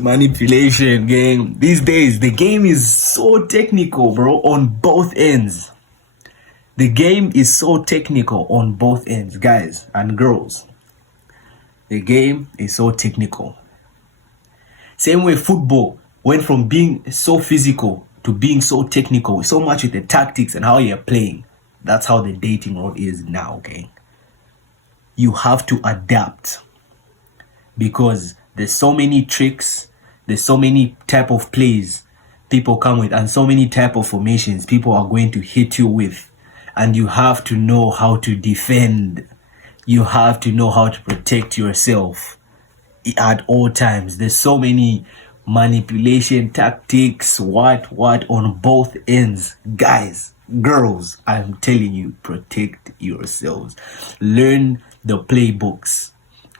Manipulation game. These days, the game is so technical, bro, on both ends. The game is so technical on both ends, guys and girls. The game is so technical. Same way football went from being so physical to being so technical, so much with the tactics and how you're playing. That's how the dating world is now, okay? You have to adapt because there's so many tricks, there's so many type of plays people come with, and so many type of formations people are going to hit you with, and you have to know how to defend. You have to know how to protect yourself at all times. There's so many manipulation tactics, what on both ends. Guys, girls, I'm telling you, protect yourselves. Learn the playbooks.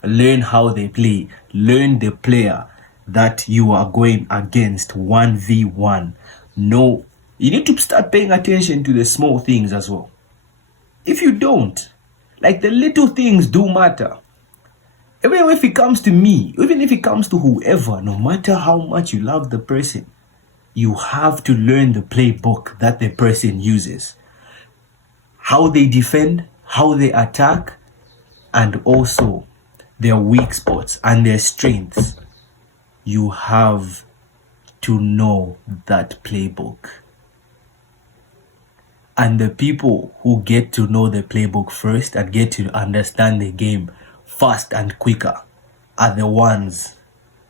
Learn how they play. Learn the player that you are going against 1v1. No, you need to start paying attention to the small things as well. If you don't, like the little things do matter. Even if it comes to me, even if it comes to whoever, no matter how much you love the person, you have to learn the playbook that the person uses. How they defend, how they attack, and also their weak spots and their strengths. You have to know that playbook. And the people who get to know the playbook first and get to understand the game fast and quicker are the ones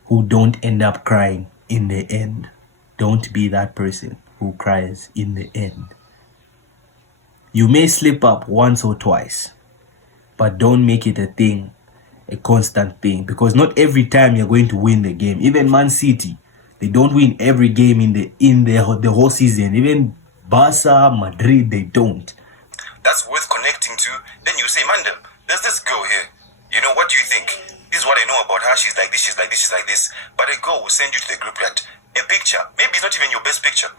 who don't end up crying in the end. Don't be that person who cries in the end. You may slip up once or twice, but don't make it a thing, a constant thing, because not every time you're going to win the game. Even Man City, they don't win every game in the whole season. Even Barca, Madrid, they don't. That's worth connecting to. Then you say, Mandem, there's this girl here. You know, what do you think? This is what I know about her. She's like this, she's like this, she's like this. But a girl will send you to the group chat a picture. Maybe it's not even your best picture.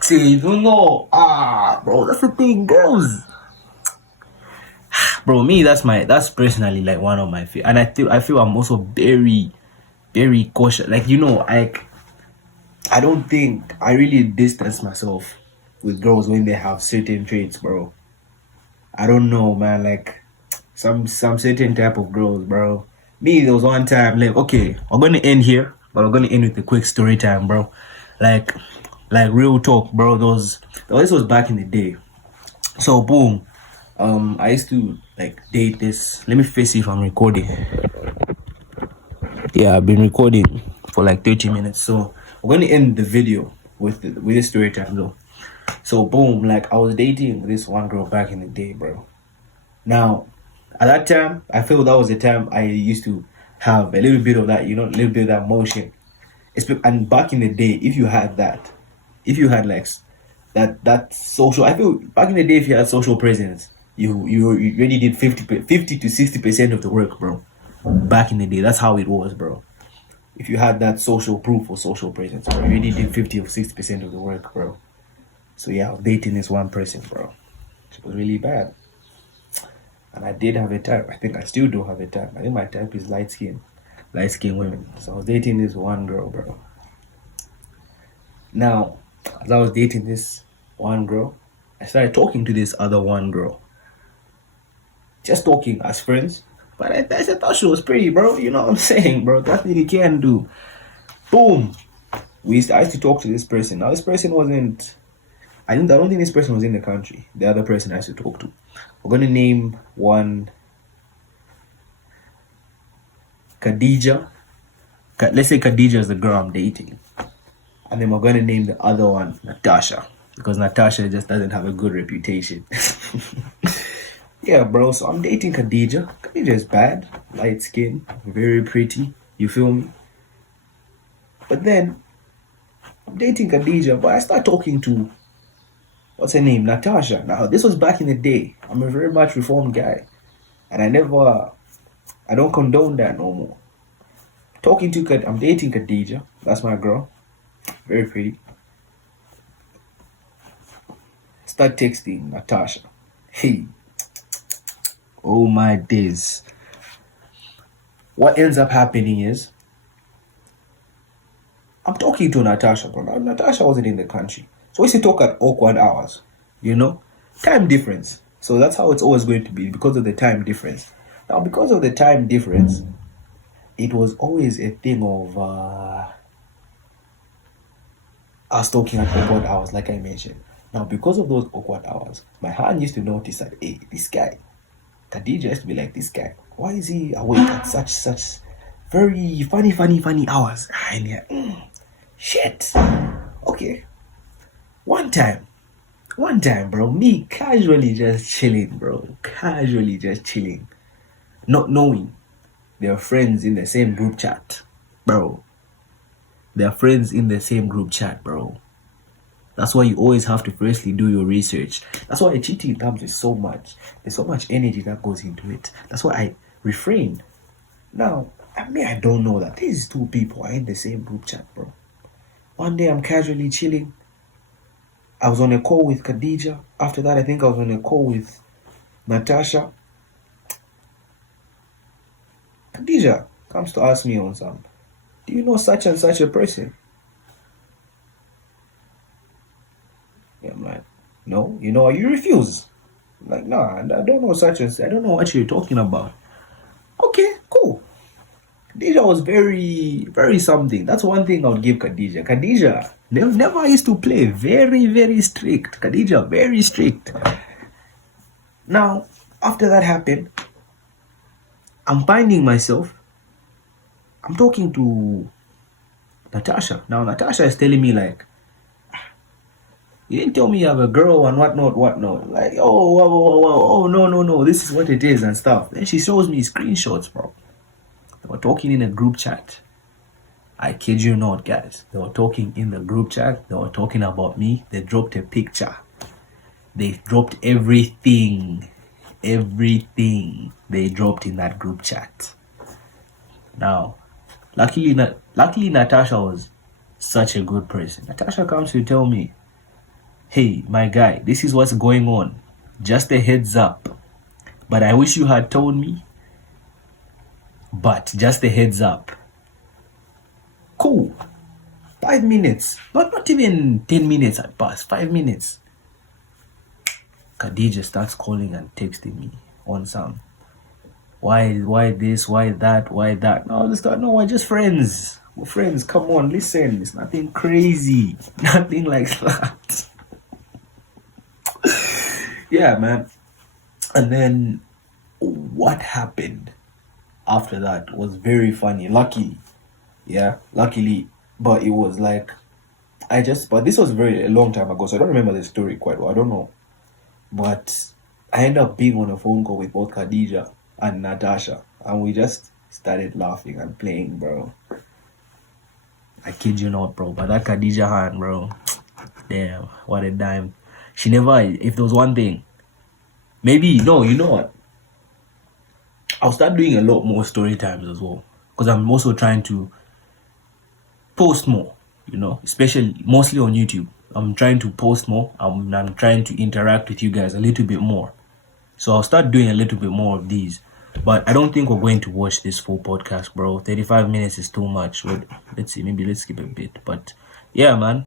See, you don't know. Bro, that's the thing, girls. Bro, me, that's personally like one of my fear. And I feel I'm also very, very cautious. Like, you know, I don't think I really distance myself with girls when they have certain traits, bro. I don't know, man. Like some certain type of girls, bro. Me, there was one time, like, okay, I'm gonna end here, but I'm gonna end with a quick story time, bro. Like real talk, bro. This was back in the day. So boom, I used to like date this. Let me first see if I'm recording. Yeah, I've been recording for like 30 minutes. So we're gonna end the video with this story time though. So boom, like I was dating this one girl back in the day, bro. Now, at that time, I feel that was the time I used to have a little bit of that, you know, a little bit of that motion. And back in the day, if you had like that social, I feel back in the day, if you had social presence, you already did 50 to 60% of the work, bro. Back in the day, that's how it was, bro. If you had that social proof or social presence, bro, you already did 50 or 60% of the work, bro. So yeah, I was dating this one person, bro. It was really bad. And I did have a type. I think I still do have a type. I think my type is light skin women. So I was dating this one girl, bro. Now, as I was dating this one girl, I started talking to this other one girl. Just talking as friends. But I thought she was pretty, bro. You know what I'm saying, bro? That's what you can do. Boom. I used to talk to this person. Now, this person wasn't... I don't think this person was in the country. The other person I used to talk to. We're going to name one Khadija. Let's say Khadija is the girl I'm dating. And then we're going to name the other one Natasha. Because Natasha just doesn't have a good reputation. Yeah, bro. So I'm dating Khadija. Khadija is bad. Light skin. Very pretty. You feel me? But then, I'm dating Khadija. But I start talking to... what's her name? Natasha. Now, this was back in the day. I'm a very much reformed guy. And I don't condone that no more. I'm dating Khadija. That's my girl. Very pretty. Start texting Natasha. Hey. Oh my days. what ends up happening is I'm talking to Natasha, but Natasha wasn't in the country. So we used to talk at awkward hours, you know? Time difference. So that's how it's always going to be because of the time difference. Now, because of the time difference, it was always a thing of us talking at awkward hours, like I mentioned. Now, because of those awkward hours, my hand used to notice that, hey, this guy, Khadija used to be like, this guy, why is he awake at such very funny hours? And yeah, shit. Okay. One time, bro, me casually just chilling, not knowing they're friends in the same group chat, bro. That's why you always have to firstly do your research. That's why cheating comes with so much. There's so much energy that goes into it. That's why I refrain. Now, I don't know that these two people are in the same group chat, bro. One day I'm casually chilling. I was on a call with Khadija. After that, I think I was on a call with Natasha. Khadija comes to ask me on some, do you know such and such a person? Yeah, I'm like, no, you refuse. I'm like, no, I don't know such and such. I don't know what you're talking about. Okay, cool. Khadija was very, very something. That's one thing I would give Khadija. Khadija never used to play. Very, very strict. Khadija, very strict. Now, after that happened, I'm finding myself, I'm talking to Natasha. Now, Natasha is telling me like, you didn't tell me you have a girl and whatnot. Like, oh, no, this is what it is and stuff. Then she shows me screenshots, bro. They were talking in a group chat. I kid you not, guys. They were talking in the group chat. They were talking about me. They dropped a picture. They dropped everything. Everything they dropped in that group chat. Now, luckily Natasha was such a good person. Natasha comes to tell me, hey, my guy, this is what's going on. Just a heads up. But I wish you had told me. But just a heads up. Cool. 5 minutes. Not even 10 minutes had passed. 5 minutes. Khadija starts calling and texting me on some. Why this? Why that? No, we're just friends. We're friends. Come on, listen. It's nothing crazy. Nothing like that. Yeah, man. And then what happened after that was very funny. Luckily. But it was like, but this was a long time ago, so I don't remember the story quite well. I don't know. But I ended up being on a phone call with both Khadija and Natasha, and we just started laughing and playing, bro. I kid you not, bro. But that Khadija hand, bro, damn, what a dime. She never, if there was one thing, maybe, no, you know what? I'll start doing a lot more story times as well, because I'm also trying to post more, especially mostly on YouTube. I'm trying to post more. I'm trying to interact with you guys a little bit more. So I'll start doing a little bit more of these. But I don't think we're going to watch this full podcast, bro. 35 minutes is too much. Let's see, maybe let's skip a bit. But yeah, man.